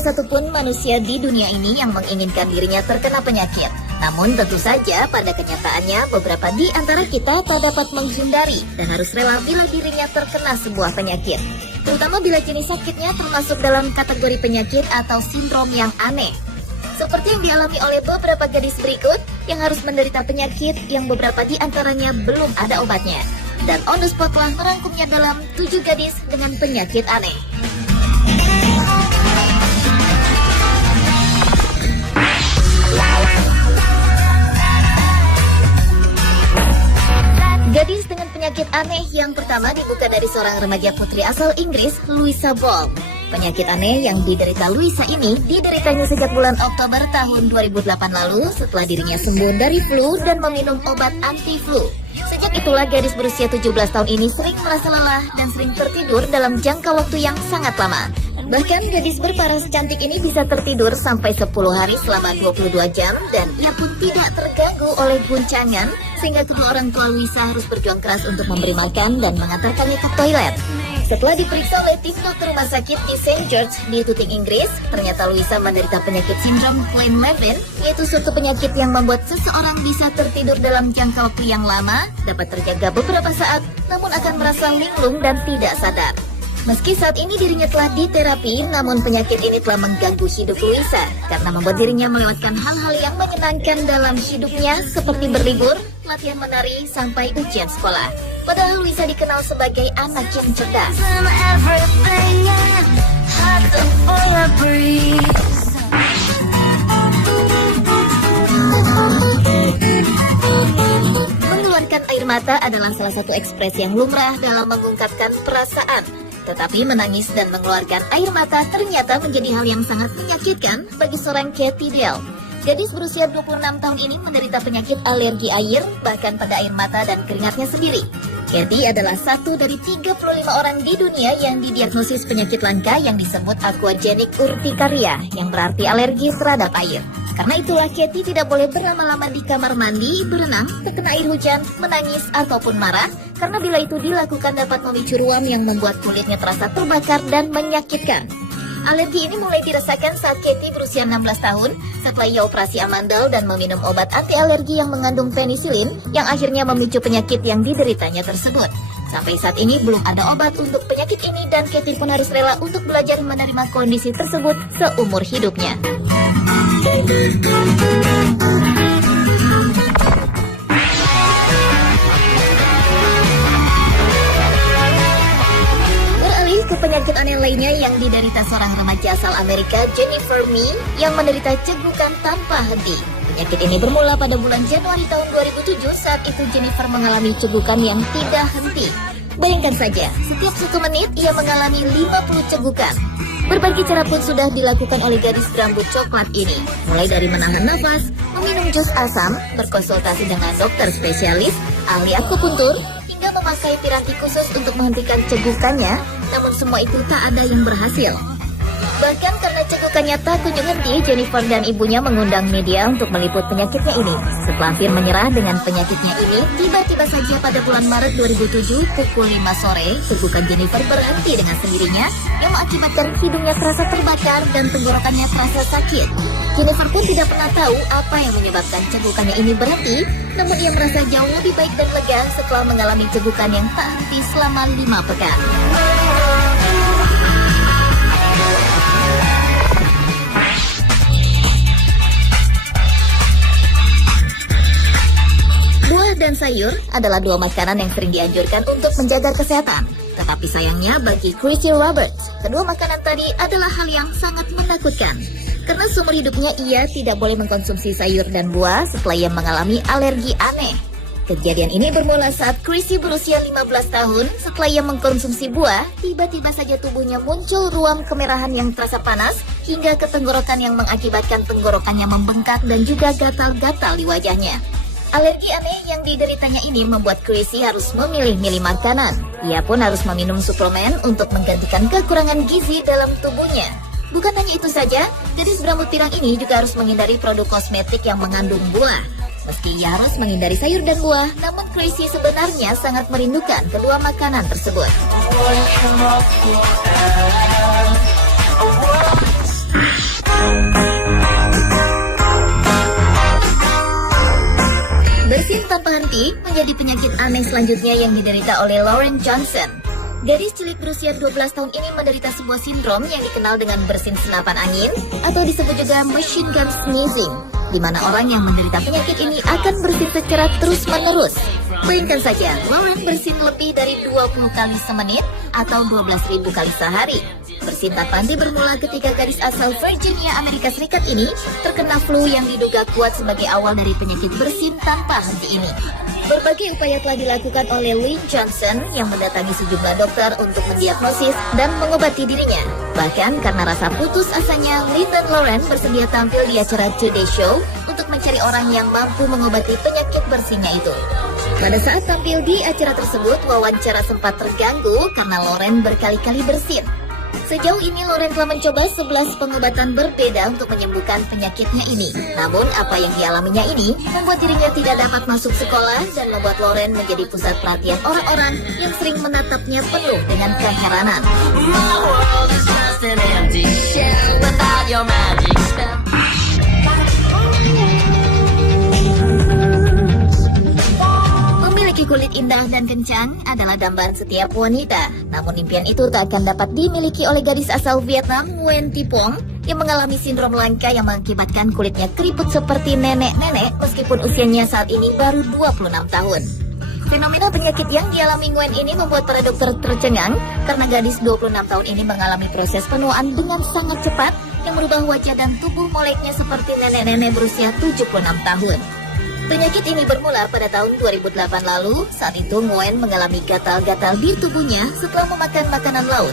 ada satupun manusia di dunia ini yang menginginkan dirinya terkena penyakit. Namun tentu saja pada kenyataannya beberapa di antara kita tak dapat menghindari dan harus rela bila dirinya terkena sebuah penyakit. Terutama bila jenis sakitnya termasuk dalam kategori penyakit atau sindrom yang aneh. Seperti yang dialami oleh beberapa gadis berikut yang harus menderita penyakit yang beberapa di antaranya belum ada obatnya. Dan On The Spot telah merangkumnya dalam 7 gadis dengan penyakit aneh. Gadis dengan penyakit aneh yang pertama dibuka dari seorang remaja putri asal Inggris, Louisa Ball. Penyakit aneh yang diderita Louisa ini dideritanya sejak bulan Oktober tahun 2008 lalu setelah dirinya sembuh dari flu dan meminum obat anti-flu. Sejak itulah gadis berusia 17 tahun ini sering merasa lelah dan sering tertidur dalam jangka waktu yang sangat lama. Bahkan gadis berparas cantik ini bisa tertidur sampai 10 hari selama 22 jam dan ia pun tidak terganggu oleh guncangan sehingga kedua orang tua Louisa harus berjuang keras untuk memberi makan dan mengantarkannya ke toilet. Setelah diperiksa oleh tim dokter rumah sakit di St. George di Tooting, Inggris, ternyata Louisa menderita penyakit sindrom Klein-Levin, yaitu suatu penyakit yang membuat seseorang bisa tertidur dalam jangka waktu yang lama, dapat terjaga beberapa saat, namun akan merasa linglung dan tidak sadar. Meski saat ini dirinya telah diterapi, namun penyakit ini telah mengganggu hidup Louisa karena membuat dirinya melewatkan hal-hal yang menyenangkan dalam hidupnya seperti berlibur, latihan menari, sampai ujian sekolah. Padahal Louisa dikenal sebagai anak yang cerdas. Mengeluarkan air mata adalah salah satu ekspresi yang lumrah dalam mengungkapkan perasaan. Tetapi menangis dan mengeluarkan air mata ternyata menjadi hal yang sangat menyakitkan bagi seorang Katie Dell. Gadis berusia 26 tahun ini menderita penyakit alergi air, bahkan pada air mata dan keringatnya sendiri. Katie adalah satu dari 35 orang di dunia yang didiagnosis penyakit langka yang disebut aquagenic urtikaria, yang berarti alergi terhadap air. Karena itulah Katie tidak boleh berlama-lama di kamar mandi, berenang, terkena air hujan, menangis, ataupun marah, karena bila itu dilakukan dapat memicu ruam yang membuat kulitnya terasa terbakar dan menyakitkan. Alergi ini mulai dirasakan saat Katie berusia 16 tahun setelah ia operasi amandel dan meminum obat anti alergi yang mengandung penisilin yang akhirnya memicu penyakit yang dideritanya tersebut. Sampai saat ini belum ada obat untuk penyakit ini dan Katie pun harus rela untuk belajar menerima kondisi tersebut seumur hidupnya. Ke penyakit aneh lainnya yang diderita seorang remaja asal Amerika, Jennifer Mee, yang menderita cegukan tanpa henti. Penyakit ini bermula pada bulan Januari tahun 2007 saat itu Jennifer mengalami cegukan yang tidak henti. Bayangkan saja, setiap 1 menit ia mengalami 50 cegukan. Berbagai cara pun sudah dilakukan oleh gadis berambut coklat ini, mulai dari menahan nafas, meminum jus asam, berkonsultasi dengan dokter spesialis, ahli akupuntur, hingga memakai piranti khusus untuk menghentikan cegukannya, namun semua itu tak ada yang berhasil. Bahkan karena cegukannya tak kunjung henti, Jennifer dan ibunya mengundang media untuk meliput penyakitnya ini. Setelah hampir menyerah dengan penyakitnya ini, tiba-tiba saja pada bulan Maret 2007 pukul 5 sore, cegukan Jennifer berhenti dengan sendirinya yang mengakibatkan hidungnya terasa terbakar dan tenggorokannya terasa sakit. Jennifer pun tidak pernah tahu apa yang menyebabkan cegukannya ini berhenti, namun ia merasa jauh lebih baik dan lega setelah mengalami cegukan yang tak henti selama 5 pekan. Buah dan sayur adalah 2 makanan yang sering dianjurkan untuk menjaga kesehatan. Tetapi sayangnya bagi Chrissy Roberts, kedua makanan tadi adalah hal yang sangat menakutkan. Karena seumur hidupnya ia tidak boleh mengkonsumsi sayur dan buah setelah ia mengalami alergi aneh. Kejadian ini bermula saat Chrissy berusia 15 tahun. Setelah ia mengkonsumsi buah, tiba-tiba saja tubuhnya muncul ruam kemerahan yang terasa panas hingga ke tenggorokan yang mengakibatkan tenggorokannya membengkak dan juga gatal-gatal di wajahnya. Alergi aneh yang dideritanya ini membuat Chrissy harus memilih-milih makanan. Ia pun harus meminum suplemen untuk menggantikan kekurangan gizi dalam tubuhnya. Bukan hanya itu saja, gadis berambut pirang ini juga harus menghindari produk kosmetik yang mengandung buah. Meski ia harus menghindari sayur dan buah, namun Chrissy sebenarnya sangat merindukan kedua makanan tersebut. Anxiety menjadi penyakit aneh selanjutnya yang diderita oleh Lauren Johnson. Gadis cilik berusia 12 tahun ini menderita sebuah sindrom yang dikenal dengan bersin senapan angin atau disebut juga machine gun sneezing, di mana orang yang menderita penyakit ini akan bersin secara terus-menerus. Bayangkan saja, Lauren bersin lebih dari 20 kali semenit atau 12.000 kali sehari. Bersin tanpa henti bermula ketika gadis asal Virginia, Amerika Serikat ini terkena flu yang diduga kuat sebagai awal dari penyakit bersin tanpa henti ini. Berbagai upaya telah dilakukan oleh Lynn Johnson yang mendatangi sejumlah dokter untuk mendiagnosis dan mengobati dirinya. Bahkan karena rasa putus asanya, Lynn dan Lauren bersedia tampil di acara Today Show untuk mencari orang yang mampu mengobati penyakit bersinnya itu. Pada saat tampil di acara tersebut, wawancara sempat terganggu karena Lauren berkali-kali bersin. Sejauh ini Lauren telah mencoba 11 pengobatan berbeda untuk menyembuhkan penyakitnya ini. Namun apa yang dialaminya ini membuat dirinya tidak dapat masuk sekolah dan membuat Lauren menjadi pusat perhatian orang-orang yang sering menatapnya penuh dengan keheranan. Kulit indah dan kencang adalah dambaan setiap wanita. Namun impian itu tak akan dapat dimiliki oleh gadis asal Vietnam, Nguyen Thi Phuong, yang mengalami sindrom langka yang mengakibatkan kulitnya keriput seperti nenek-nenek meskipun usianya saat ini baru 26 tahun. Fenomena penyakit yang dialami Nguyen ini membuat para dokter tercengang karena gadis 26 tahun ini mengalami proses penuaan dengan sangat cepat yang merubah wajah dan tubuh moleknya seperti nenek-nenek berusia 76 tahun. Penyakit ini bermula pada tahun 2008 lalu. Saat itu Nguyen mengalami gatal-gatal di tubuhnya setelah memakan makanan laut.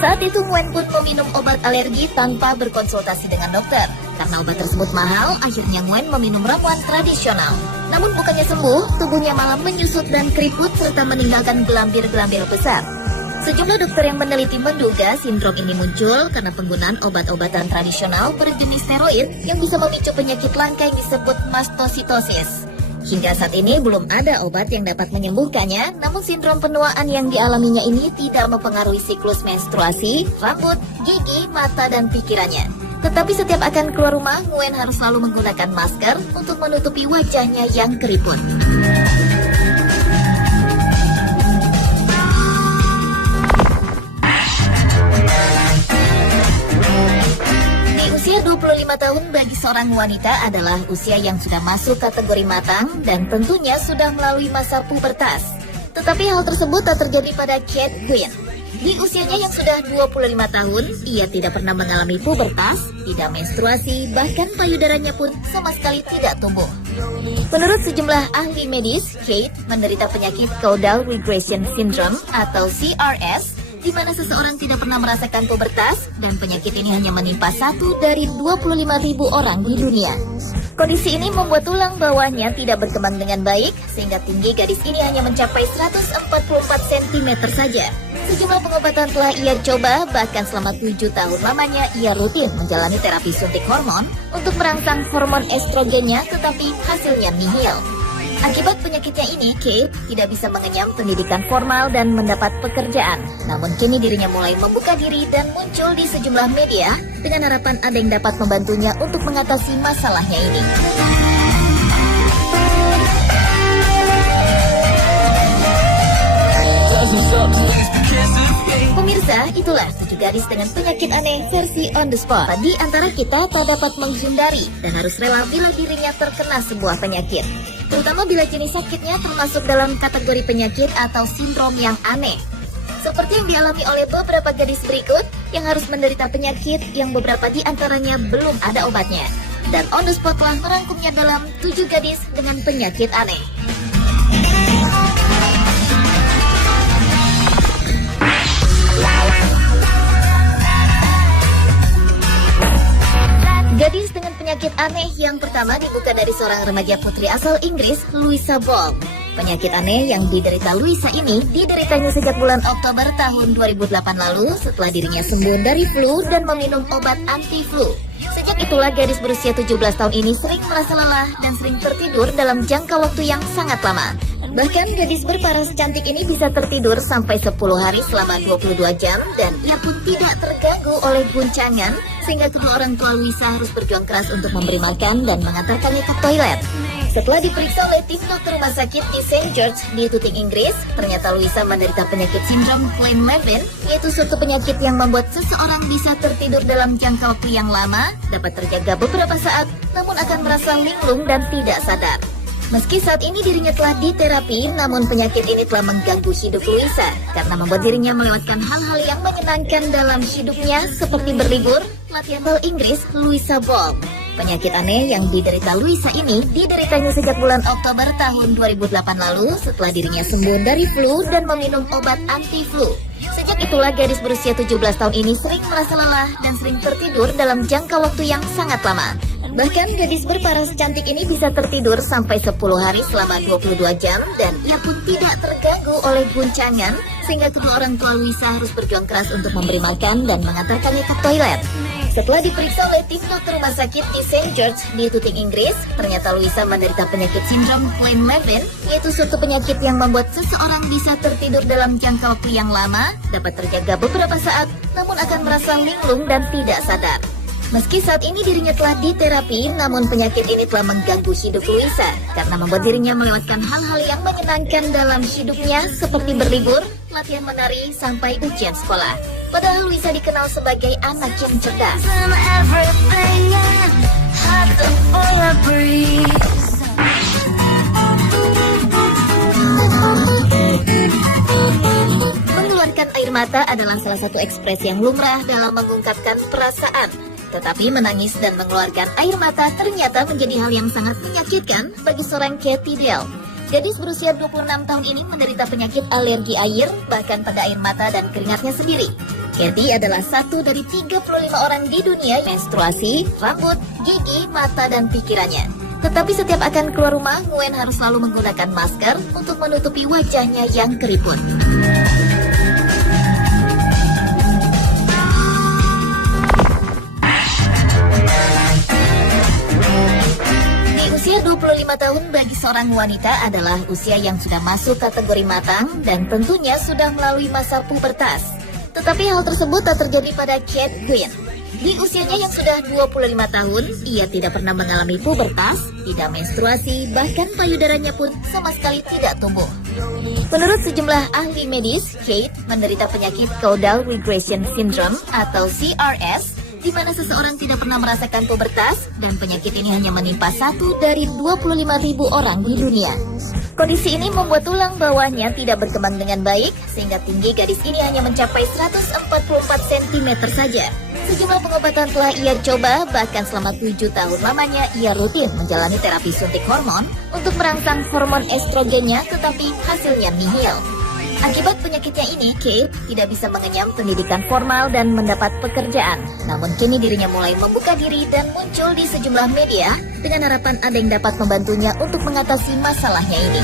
Saat itu Nguyen pun meminum obat alergi tanpa berkonsultasi dengan dokter. Karena obat tersebut mahal, akhirnya Nguyen meminum ramuan tradisional. Namun bukannya sembuh, tubuhnya malah menyusut dan keriput serta meninggalkan gelambir-gelambir besar. Sejumlah dokter yang meneliti menduga sindrom ini muncul karena penggunaan obat-obatan tradisional berjenis steroid yang bisa memicu penyakit langka yang disebut mastositosis. Hingga saat ini belum ada obat yang dapat menyembuhkannya, namun sindrom penuaan yang dialaminya ini tidak mempengaruhi siklus menstruasi, rambut, gigi, mata, dan pikirannya. Tetapi setiap akan keluar rumah, Nguyen harus selalu menggunakan masker untuk menutupi wajahnya yang keriput. Usia 25 tahun bagi seorang wanita adalah usia yang sudah masuk kategori matang dan tentunya sudah melalui masa pubertas. Tetapi hal tersebut tak terjadi pada Kate Quinn. Di usianya yang sudah 25 tahun, ia tidak pernah mengalami pubertas, tidak menstruasi, bahkan payudaranya pun sama sekali tidak tumbuh. Menurut sejumlah ahli medis, Kate menderita penyakit Caudal Regression Syndrome atau CRS, di mana seseorang tidak pernah merasakan pubertas dan penyakit ini hanya menimpa 1 dari 25.000 orang di dunia. Kondisi ini membuat tulang bawahnya tidak berkembang dengan baik sehingga tinggi gadis ini hanya mencapai 144 cm saja. Sejumlah pengobatan telah ia coba, bahkan selama 7 tahun lamanya ia rutin menjalani terapi suntik hormon untuk merangsang hormon estrogennya, tetapi hasilnya nihil. Akibat penyakitnya ini, Kate tidak bisa mengenyam pendidikan formal dan mendapat pekerjaan. Namun kini dirinya mulai membuka diri dan muncul di sejumlah media dengan harapan ada yang dapat membantunya untuk mengatasi masalahnya ini. Pemirsa, itulah 7 gadis dengan penyakit aneh versi on the spot. Di antara kita tak dapat menghindari dan harus rela bila dirinya terkena sebuah penyakit. Terutama bila jenis sakitnya termasuk dalam kategori penyakit atau sindrom yang aneh. Seperti yang dialami oleh beberapa gadis berikut yang harus menderita penyakit yang beberapa di antaranya belum ada obatnya. Dan on the spot telah merangkumnya dalam 7 gadis dengan penyakit aneh. Gadis dengan penyakit aneh yang pertama dibuka dari seorang remaja putri asal Inggris, Louisa Ball. Penyakit aneh yang diderita Louisa ini dideritanya sejak bulan Oktober tahun 2008 lalu setelah dirinya sembuh dari flu dan meminum obat anti-flu. Sejak itulah gadis berusia 17 tahun ini sering merasa lelah dan sering tertidur dalam jangka waktu yang sangat lama. Bahkan gadis berparas cantik ini bisa tertidur sampai 10 hari selama 22 jam dan ia pun tidak terganggu oleh guncangan sehingga kedua orang tua Louisa harus berjuang keras untuk memberi makan dan mengantarkannya ke toilet. Setelah diperiksa oleh tim dokter rumah sakit di St. George di Tooting, Inggris, ternyata Louisa menderita penyakit sindrom Klein-Levin, yaitu suatu penyakit yang membuat seseorang bisa tertidur dalam jangka waktu yang lama, dapat terjaga beberapa saat, namun akan merasa linglung dan tidak sadar. Meski saat ini dirinya telah diterapi, namun penyakit ini telah mengganggu hidup Louisa karena membuat dirinya melewatkan hal-hal yang menyenangkan dalam hidupnya seperti berlibur, latihan bal Inggris, Louisa Ball. Penyakit aneh yang diderita Louisa ini dideritanya sejak bulan Oktober tahun 2008 lalu setelah dirinya sembuh dari flu dan meminum obat anti-flu. Sejak itulah gadis berusia 17 tahun ini sering merasa lelah dan sering tertidur dalam jangka waktu yang sangat lama. Bahkan gadis berparas cantik ini bisa tertidur sampai 10 hari selama 22 jam dan ia pun tidak terganggu oleh guncangan sehingga kedua orang tua Louisa harus berjuang keras untuk memberi makan dan mengantarkannya ke toilet. Setelah diperiksa oleh tim dokter rumah sakit di St. George di Tooting, Inggris, ternyata Louisa menderita penyakit sindrom Klein-Levin, yaitu suatu penyakit yang membuat seseorang bisa tertidur dalam jangka waktu yang lama, dapat terjaga beberapa saat, namun akan merasa linglung dan tidak sadar. Meski saat ini dirinya telah diterapi, namun penyakit ini telah mengganggu hidup Louisa karena membuat dirinya melewatkan hal-hal yang menyenangkan dalam hidupnya seperti berlibur, latihan menari, sampai ujian sekolah. Padahal Louisa dikenal sebagai anak yang cerdas. Mengeluarkan air mata adalah salah satu ekspresi yang lumrah dalam mengungkapkan perasaan. Tetapi menangis dan mengeluarkan air mata ternyata menjadi hal yang sangat menyakitkan bagi seorang Katie Dell. Gadis berusia 26 tahun ini menderita penyakit alergi air, bahkan pada air mata dan keringatnya sendiri. Katie adalah satu dari 35 orang di dunia menstruasi, rambut, gigi, mata, dan pikirannya. Tetapi setiap akan keluar rumah, Nguyen harus selalu menggunakan masker untuk menutupi wajahnya yang keriput. Usia 25 tahun bagi seorang wanita adalah usia yang sudah masuk kategori matang dan tentunya sudah melalui masa pubertas. Tetapi hal tersebut tak terjadi pada Kate Nguyen. Di usianya yang sudah 25 tahun, ia tidak pernah mengalami pubertas, tidak menstruasi, bahkan payudaranya pun sama sekali tidak tumbuh. Menurut sejumlah ahli medis, Kate menderita penyakit Caudal Regression Syndrome atau CRS, di mana seseorang tidak pernah merasakan pubertas dan penyakit ini hanya menimpa 1 dari 25.000 orang di dunia. Kondisi ini membuat tulang bawahnya tidak berkembang dengan baik sehingga tinggi gadis ini hanya mencapai 144 cm saja. Sejumlah pengobatan telah ia coba, bahkan selama 7 tahun lamanya ia rutin menjalani terapi suntik hormon untuk merangsang hormon estrogennya, tetapi hasilnya nihil. Akibat penyakitnya ini, Kate tidak bisa mengenyam pendidikan formal dan mendapat pekerjaan. Namun kini dirinya mulai membuka diri dan muncul di sejumlah media dengan harapan ada yang dapat membantunya untuk mengatasi masalahnya ini.